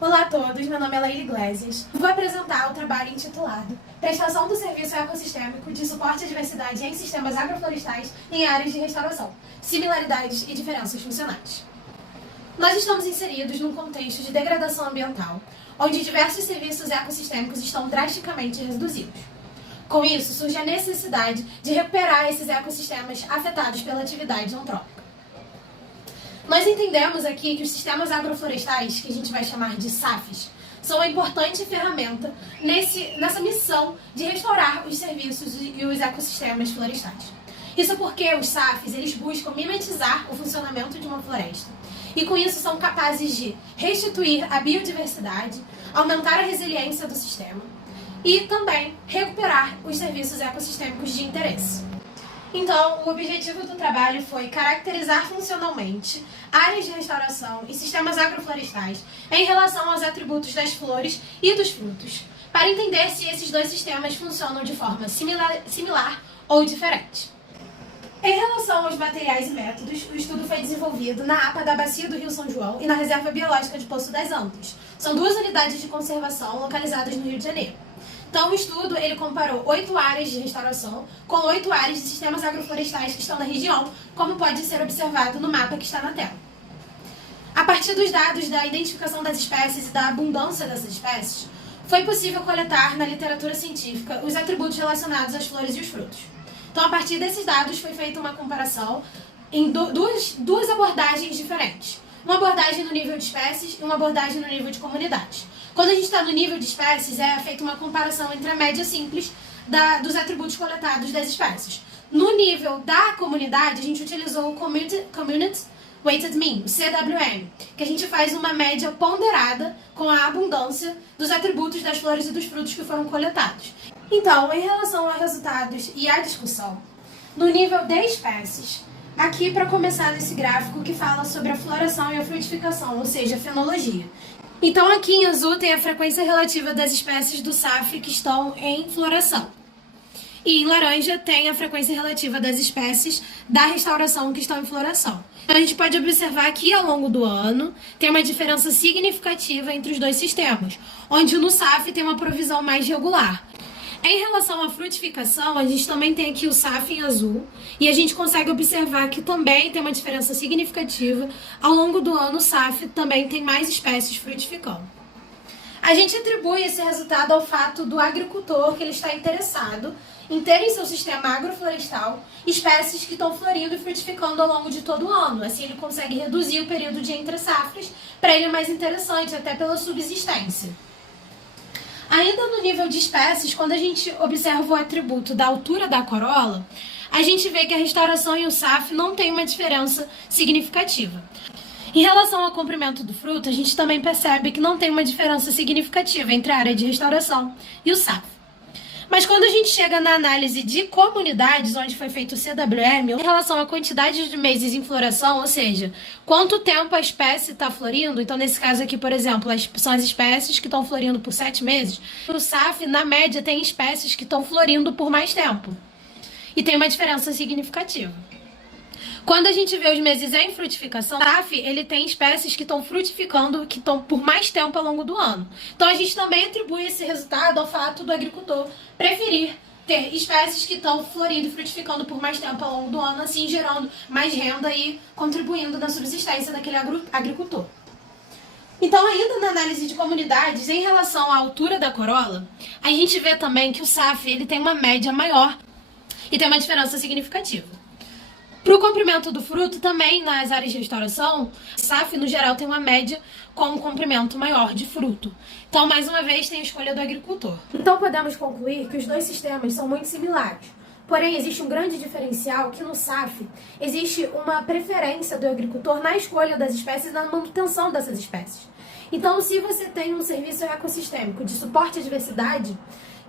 Olá a todos, meu nome é Laíla Iglesias. Vou apresentar o trabalho intitulado Prestação do Serviço Ecossistêmico de Suporte à Diversidade em Sistemas Agroflorestais em Áreas de Restauração, Similaridades e Diferenças Funcionais. Nós estamos inseridos num contexto de degradação ambiental, onde diversos serviços ecossistêmicos estão drasticamente reduzidos. Com isso, surge a necessidade de recuperar esses ecossistemas afetados pela atividade antrópica. Nós entendemos aqui que os sistemas agroflorestais, que a gente vai chamar de SAFs, são uma importante ferramenta nessa missão de restaurar os serviços e os ecossistemas florestais. Isso porque os SAFs eles buscam mimetizar o funcionamento de uma floresta e com isso são capazes de restituir a biodiversidade, aumentar a resiliência do sistema e também recuperar os serviços ecossistêmicos de interesse. Então, o objetivo do trabalho foi caracterizar funcionalmente áreas de restauração e sistemas agroflorestais em relação aos atributos das flores e dos frutos, para entender se esses dois sistemas funcionam de forma similar ou diferente. Em relação aos materiais e métodos, o estudo foi desenvolvido na APA da Bacia do Rio São João e na Reserva Biológica de Poço das Antas. São duas unidades de conservação localizadas no Rio de Janeiro. Então, o estudo ele comparou 8 áreas de restauração com 8 áreas de sistemas agroflorestais que estão na região, como pode ser observado no mapa que está na tela. A partir dos dados da identificação das espécies e da abundância dessas espécies, foi possível coletar na literatura científica os atributos relacionados às flores e os frutos. Então, a partir desses dados, foi feita uma comparação em duas abordagens diferentes. Uma abordagem no nível de espécies e uma abordagem no nível de comunidades. Quando a gente está no nível de espécies, é feita uma comparação entre a média simples dos atributos coletados das espécies. No nível da comunidade, a gente utilizou o Community Weighted Mean, CWM, que a gente faz uma média ponderada com a abundância dos atributos das flores e dos frutos que foram coletados. Então, em relação a resultados e à discussão, no nível de espécies, aqui para começar nesse gráfico que fala sobre a floração e a frutificação, ou seja, a fenologia. Então aqui em azul tem a frequência relativa das espécies do SAF que estão em floração. E em laranja tem a frequência relativa das espécies da restauração que estão em floração. Então a gente pode observar que ao longo do ano tem uma diferença significativa entre os dois sistemas, onde no SAF tem uma provisão mais regular. Em relação à frutificação, a gente também tem aqui o SAF em azul e a gente consegue observar que também tem uma diferença significativa. Ao longo do ano, o SAF também tem mais espécies frutificando. A gente atribui esse resultado ao fato do agricultor que ele está interessado em ter em seu sistema agroflorestal espécies que estão florindo e frutificando ao longo de todo o ano. Assim ele consegue reduzir o período de entre safras, para ele é mais interessante, até pela subsistência. Ainda no nível de espécies, quando a gente observa o atributo da altura da corola, a gente vê que a restauração e o SAF não tem uma diferença significativa. Em relação ao comprimento do fruto, a gente também percebe que não tem uma diferença significativa entre a área de restauração e o SAF. Mas quando a gente chega na análise de comunidades, onde foi feito o CWM, em relação à quantidade de meses em floração, ou seja, quanto tempo a espécie está florindo, então nesse caso aqui, por exemplo, são as espécies que estão florindo por 7 meses, o SAF, na média, tem espécies que estão florindo por mais tempo. E tem uma diferença significativa. Quando a gente vê os meses em frutificação, o SAF ele tem espécies que estão frutificando, que estão por mais tempo ao longo do ano. Então a gente também atribui esse resultado ao fato do agricultor preferir ter espécies que estão florindo e frutificando por mais tempo ao longo do ano, assim gerando mais renda e contribuindo na subsistência daquele agricultor. Então, ainda na análise de comunidades, em relação à altura da corola, a gente vê também que o SAF ele tem uma média maior e tem uma diferença significativa. Para o comprimento do fruto, também nas áreas de restauração, o SAF, no geral, tem uma média com um comprimento maior de fruto. Então, mais uma vez, tem a escolha do agricultor. Então, podemos concluir que os dois sistemas são muito similares. Porém, existe um grande diferencial que no SAF existe uma preferência do agricultor na escolha das espécies e na manutenção dessas espécies. Então, se você tem um serviço ecossistêmico de suporte à diversidade,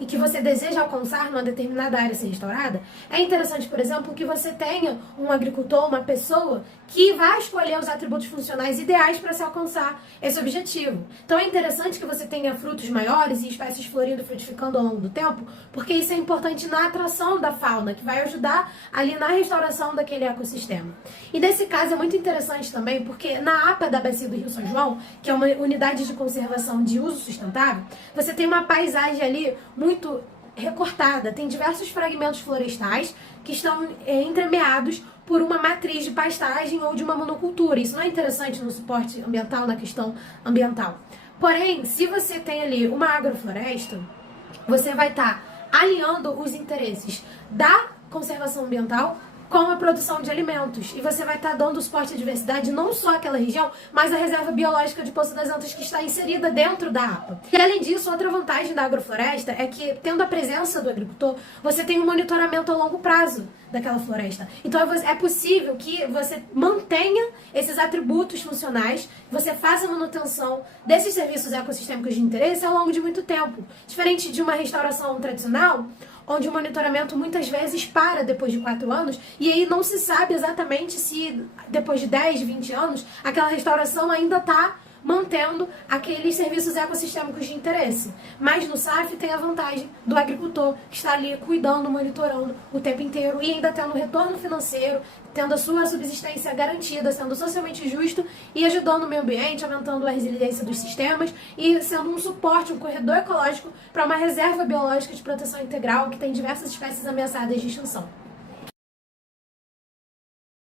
e que você deseja alcançar numa determinada área a ser restaurada, é interessante, por exemplo, que você tenha um agricultor, uma pessoa que vai escolher os atributos funcionais ideais para se alcançar esse objetivo. Então é interessante que você tenha frutos maiores e espécies florindo e frutificando ao longo do tempo, porque isso é importante na atração da fauna, que vai ajudar ali na restauração daquele ecossistema. E nesse caso é muito interessante também, porque na APA da Bacia do Rio São João, que é uma unidade de conservação de uso sustentável, você tem uma paisagem ali muito recortada, tem diversos fragmentos florestais que estão entremeados por uma matriz de pastagem ou de uma monocultura. Isso não é interessante no suporte ambiental, na questão ambiental. Porém, se você tem ali uma agrofloresta, você vai estar alinhando os interesses da conservação ambiental com a produção de alimentos. E você vai estar dando suporte à diversidade não só àquela região, mas à reserva biológica de Poço das Antas que está inserida dentro da APA. E além disso, outra vantagem da agrofloresta é que, tendo a presença do agricultor, você tem um monitoramento a longo prazo daquela floresta. Então é possível que você mantenha esses atributos funcionais, você faça a manutenção desses serviços ecossistêmicos de interesse ao longo de muito tempo. Diferente de uma restauração tradicional, onde o monitoramento muitas vezes para depois de 4 anos, e aí não se sabe exatamente se depois de 10, 20 anos, aquela restauração ainda está mantendo aqueles serviços ecossistêmicos de interesse. Mas no SAF tem a vantagem do agricultor que está ali cuidando, monitorando o tempo inteiro e ainda tendo retorno financeiro, tendo a sua subsistência garantida, sendo socialmente justo e ajudando o meio ambiente, aumentando a resiliência dos sistemas e sendo um suporte, um corredor ecológico para uma reserva biológica de proteção integral que tem diversas espécies ameaçadas de extinção.